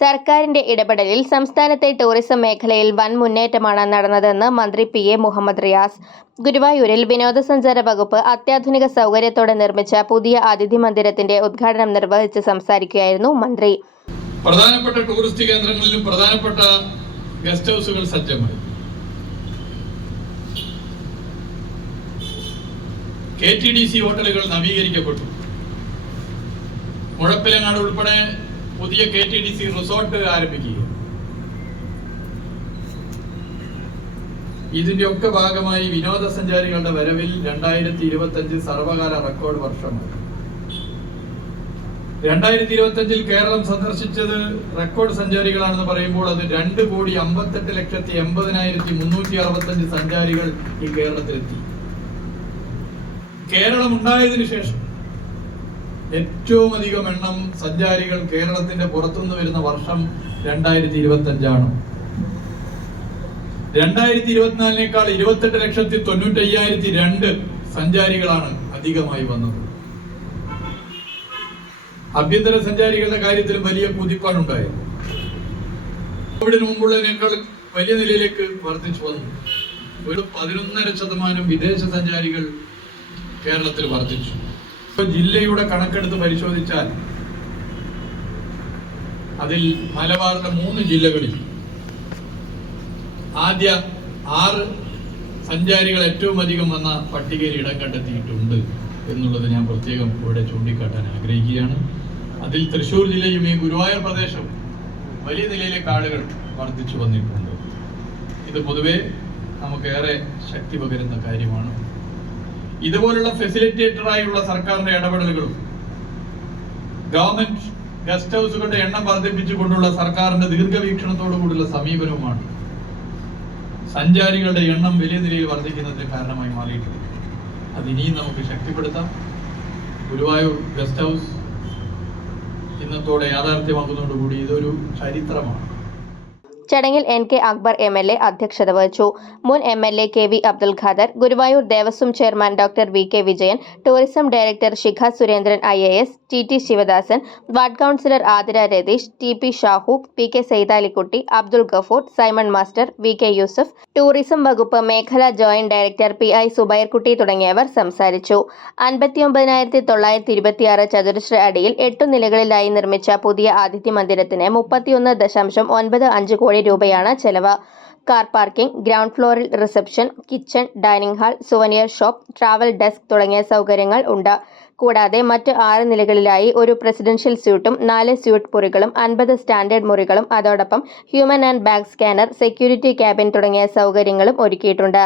സർക്കാരിന്റെ ഇടപെടലിൽ സംസ്ഥാനത്തെ ടൂറിസം മേഖലയിൽ വൻ മുന്നേറ്റമാണ് നടന്നതെന്ന് മന്ത്രി പി.എ. മുഹമ്മദ് റിയാസ്. ഗുരുവായൂരിൽ വിനോദസഞ്ചാര വകുപ്പ് അത്യാധുനിക സൗകര്യത്തോടെ നിർമ്മിച്ച പുതിയ അതിഥി മന്ദിരത്തിന്റെ ഉദ്ഘാടനം നിർവഹിച്ച് സംസാരിക്കുകയായിരുന്നു മന്ത്രി. പ്രധാനപ്പെട്ട ടൂറിസ്റ്റ് കേന്ദ്രങ്ങളിലും പ്രധാനപ്പെട്ട ഗസ്റ്റ് ഹൗസുകൾ സജ്ജമായി. KTDC ഹോട്ടലുകൾ നവീകരിക്കപ്പെട്ടു. മുഴപ്പിലങ്ങാട് ഉൾപ്പെടെ പുതിയ KTDC റിസോർട്ട് ആരംഭിക്കുക. ഇതിന്റെ ഒക്കെ ഭാഗമായി വിനോദസഞ്ചാരികളുടെ വരവിൽ 2025 സർവകാല റെക്കോർഡ് വർഷമായി. 2025 കേരളം സന്ദർശിച്ചത് റെക്കോർഡ് സഞ്ചാരികളാണെന്ന് പറയുമ്പോൾ അത് 2,58,80,365 സഞ്ചാരികൾ ഈ കേരളത്തിലെത്തി. കേരളം ഉണ്ടായതിനു ശേഷം ഏറ്റവും അധികം എണ്ണം സഞ്ചാരികൾ കേരളത്തിന്റെ പുറത്തുനിന്ന് വരുന്ന വർഷം 2025 2024 28,95,002 സഞ്ചാരികളാണ് അധികമായി വന്നത്. ആഭ്യന്തര സഞ്ചാരികളുടെ കാര്യത്തിലും വലിയ കുതിപ്പാണ് ഉണ്ടായത്. കോവിഡിന് മുമ്പുള്ളതിനേക്കാൾ വലിയ നിലയിലേക്ക് വർദ്ധിച്ചു വന്നു. ഒരു 11.5% വിദേശ സഞ്ചാരികൾ കേരളത്തിൽ വർദ്ധിച്ചു. ജില്ലയുടെ കണക്കെടുത്ത് പരിശോധിച്ചാൽ അതിൽ മലബാറിലെ 3 ജില്ലകളിൽ ആദ്യ 6 സഞ്ചാരികൾ ഏറ്റവും അധികം വന്ന പട്ടികയിൽ ഇടം കണ്ടെത്തിയിട്ടുണ്ട് എന്നുള്ളത് ഞാൻ പ്രത്യേകം ഇവിടെ ചൂണ്ടിക്കാട്ടാൻ ആഗ്രഹിക്കുകയാണ്. അതിൽ തൃശ്ശൂർ ജില്ലയും ഈ ഗുരുവായൂർ പ്രദേശവും വലിയ നിലയിലേക്ക് ആളുകൾ വർദ്ധിച്ചു വന്നിട്ടുണ്ട്. ഇത് പൊതുവെ നമുക്കേറെ ശക്തി പകരുന്ന കാര്യമാണ്. ഇതുപോലുള്ള ഫെസിലിറ്റേറ്ററായുള്ള സർക്കാരിന്റെ ഇടപെടലുകളും ഗവൺമെന്റ് ഗസ്റ്റ് ഹൗസുകളുടെ എണ്ണം വർദ്ധിപ്പിച്ചുകൊണ്ടുള്ള സർക്കാരിന്റെ ദീർഘവീക്ഷണത്തോടു കൂടിയുള്ള സമീപനവുമാണ് സഞ്ചാരികളുടെ എണ്ണം വലിയ നിലയിൽ വർദ്ധിക്കുന്നതിന് കാരണമായി മാറിയിട്ടുണ്ട്. അത് ഇനിയും നമുക്ക് ശക്തിപ്പെടുത്താം. ഗുരുവായൂർ ഗസ്റ്റ് ഹൗസ് ഇന്നത്തോടെ യാഥാർത്ഥ്യമാക്കുന്നതോടുകൂടി ഇതൊരു ചരിത്രമാണ്. ചടങ്ങിൽ NK അക്ബർ MLA അധ്യക്ഷത വഹിച്ചു. മുൻ MLA KV Abdul Khader, Guruvayur Devaswom chairman doctor VK Vijayan, tourism director Shikha Surendran IAS, TT Sivadasan, ward councillor Athira Ratheesh, TP Shahu, PK Saithalikutty, Abdul Gafoor, Simon master, VK Yusuf, tourism വകുപ്പ് മേഖലാ ജോയിന്റ് ഡയറക്ടർ PI സുബൈർകുട്ടി തുടങ്ങിയവർ സംസാരിച്ചു. 59,926 ചതുരശ്ര അടിയിൽ 8 നിലകളിലായി നിർമ്മിച്ച പുതിയ അതിഥി മന്ദിരത്തിന് 31.95 കോടി രൂപയാണ് ചെലവ്. കാർ പാർക്കിംഗ്, ഗ്രൗണ്ട് ഫ്ലോറിൽ reception, kitchen, dining hall, souvenir shop, travel desk തുടങ്ങിയ സൗകര്യങ്ങൾ ഉണ്ട്. കൂടാതെ മറ്റ് 6 നിലകളിലായി ഒരു പ്രസിഡൻഷ്യൽ സ്യൂട്ടും 4 സ്യൂട്ട് മുറികളും 50 സ്റ്റാൻഡേർഡ് മുറികളും അതോടൊപ്പം human and bag scanner, security cabin തുടങ്ങിയ സൗകര്യങ്ങളും ഒരുക്കിയിട്ടുണ്ട്.